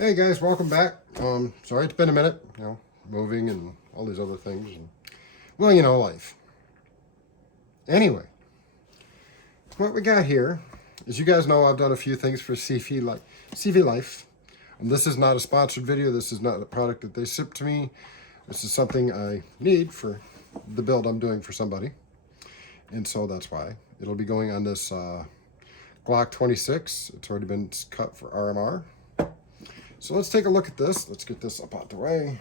Hey guys, welcome back. Sorry it's been a minute, moving and all these other things. And, well, life. Anyway, what we got here is, you guys know I've done a few things for CVLife. This is not a sponsored video. This is not a product that they ship to me. This is something I need for the build I'm doing for somebody. And so that's why. It'll be going on this Glock 26. It's already been cut for RMR. So let's take a look at this. Let's get this up out the way.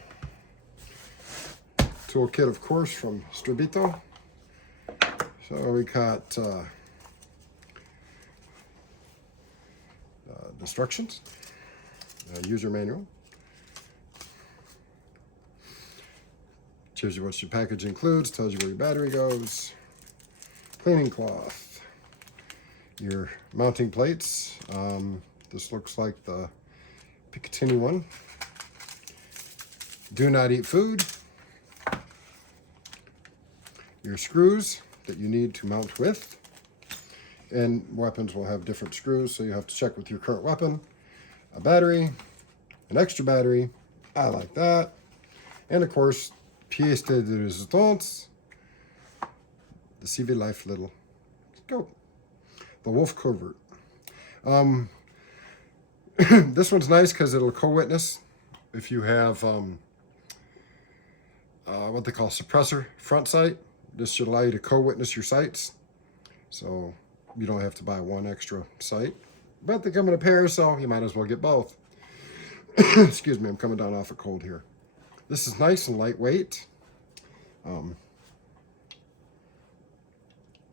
Toolkit, of course, from Strabito. So we got instructions, user manual. Shows you what your package includes, tells you where your battery goes, cleaning cloth, your mounting plates. This looks like the Picatinny one. Do not eat food. Your screws that you need to mount with. And weapons will have different screws, so you have to check with your current weapon. A battery, an extra battery. I like that. And of course, pièce de résistance. The CVLife little scope. The WolfCovert. This one's nice because it'll co-witness if you have what they call suppressor front sight. This should allow you to co-witness your sights, so you don't have to buy one extra sight. But they come in a pair, so you might as well get both. Excuse me, I'm coming down off a cold here. This is nice and lightweight.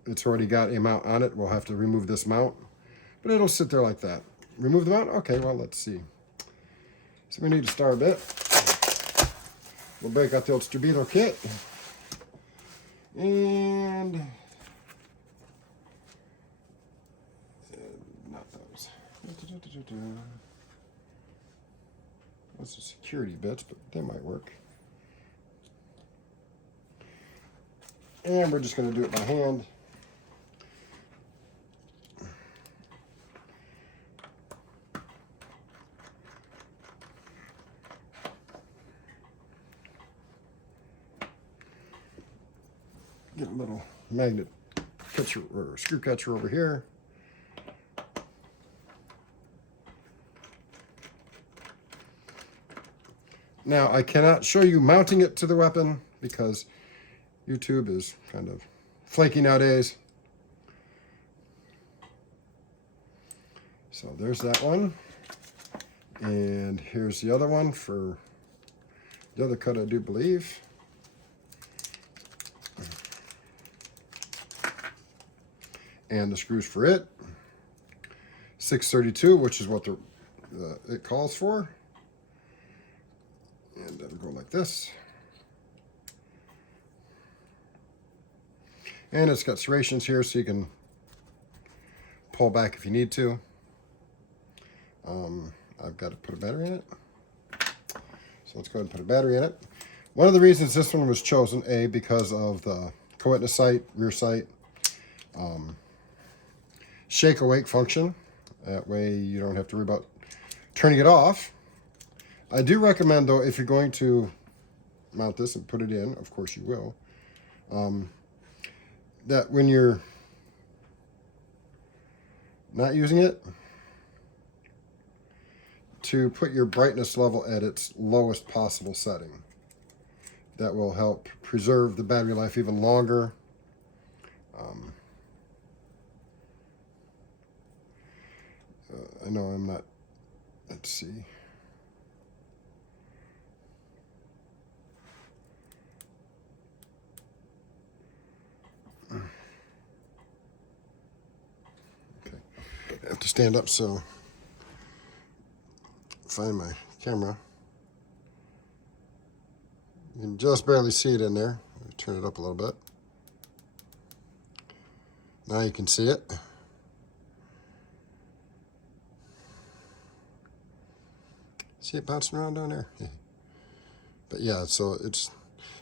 It's already got a mount on it. We'll have to remove this mount, but it'll sit there like that. Remove the mount? Okay, well, let's see. So we need to start a bit. We'll break out the old Strabito kit. And not those. Those are security bits, but they might work. And we're just going to do it by hand. Get a little magnet catcher or screw catcher over here. Now, I cannot show you mounting it to the weapon because YouTube is kind of flaky nowadays. So there's that one. And here's the other one for the other cut, I do believe. And the screws for it. 632, which is what it calls for. And it'll go like this. And it's got serrations here so you can pull back if you need to. I've got to put a battery in it. So let's go ahead and put a battery in it. One of the reasons this one was chosen, because of the co-witness sight, rear sight, shake awake function. That way you don't have to worry about turning it off. I do recommend, though, if you're going to mount this and put it in, of course you will, that when you're not using it, to put your brightness level at its lowest possible setting. That will help preserve the battery life even longer. I know I'm not, let's see. Okay, I have to stand up so find my camera. You can just barely see it in there. Turn it up a little bit. Now you can see it. See it bouncing around down there? But yeah, so it's,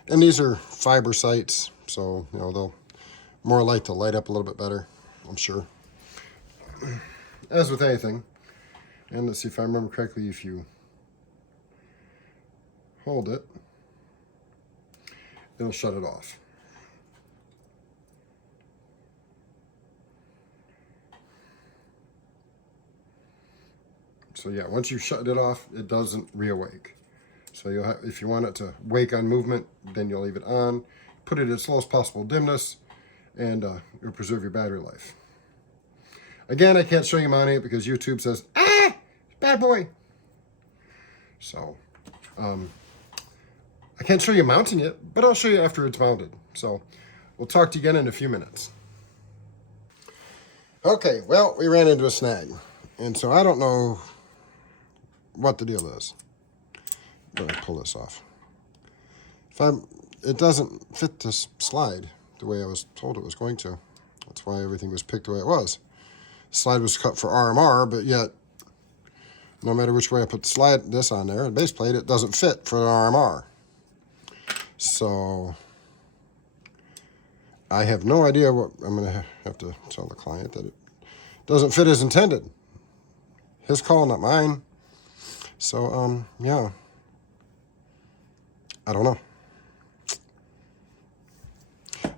and these are fiber sights, so they'll more light to light up a little bit better, I'm sure. As with anything. And let's see if I remember correctly, if you hold it, it'll shut it off. So yeah, once you shut it off, it doesn't reawake. So you'll have, if you want it to wake on movement, then you'll leave it on, put it at slowest possible dimness, and it'll preserve your battery life. Again, I can't show you mounting it because YouTube says, ah, bad boy. So I can't show you mounting it, but I'll show you after it's mounted. So we'll talk to you again in a few minutes. Okay, well, we ran into a snag. And so I don't know what the deal is. Let me pull this off. It doesn't fit this slide the way I was told it was going to. That's why everything was picked the way it was. The slide was cut for RMR, but yet, no matter which way I put this on there, the base plate, it doesn't fit for an RMR. So I have no idea what I'm going to have to tell the client that it doesn't fit as intended. His call, not mine. So, yeah. I don't know.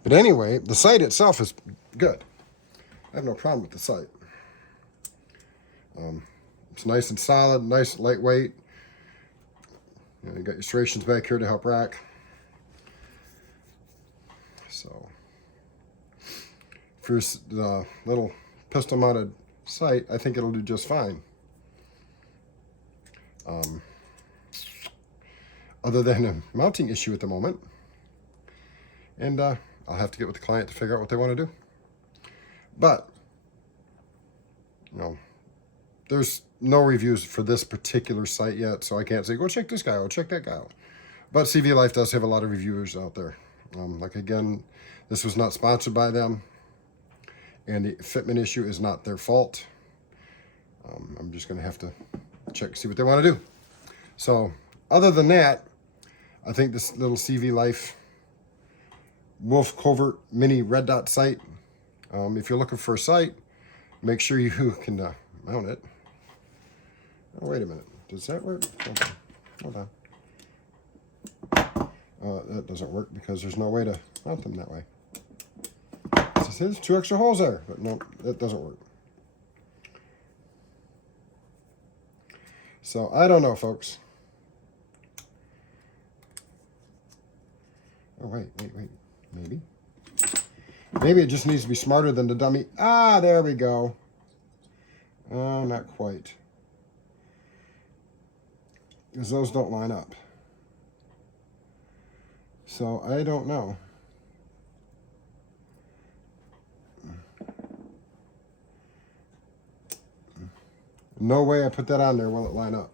But anyway, the sight itself is good. I have no problem with the sight. It's nice and solid, nice lightweight. You got your serrations back here to help rack. So, for the little pistol mounted sight, I think it'll do just fine. Other than a mounting issue at the moment. And I'll have to get with the client to figure out what they want to do. But, you know, there's no reviews for this particular site yet, so I can't say, go check this guy out, check that guy out. But CVLife does have a lot of reviewers out there. Like, again, this was not sponsored by them, and the fitment issue is not their fault. I'm just going to have to check, see what they want to do. So, other than that, I think this little CVLife WolfCovert Mini Red Dot sight, if you're looking for a sight, make sure you can mount it. Oh, wait a minute. Does that work? Hold on. That doesn't work because there's no way to mount them that way. There's 2 extra holes there, but no, that doesn't work. So, I don't know, folks. Oh, wait. Maybe. Maybe it just needs to be smarter than the dummy. Ah, there we go. Oh, not quite. Because those don't line up. So, I don't know. No way I put that on there will it line up.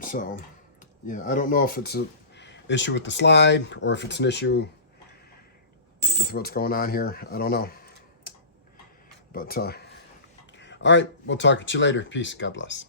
So, yeah, I don't know if it's an issue with the slide or if it's an issue with what's going on here. I don't know. But, all right, we'll talk to you later. Peace. God bless.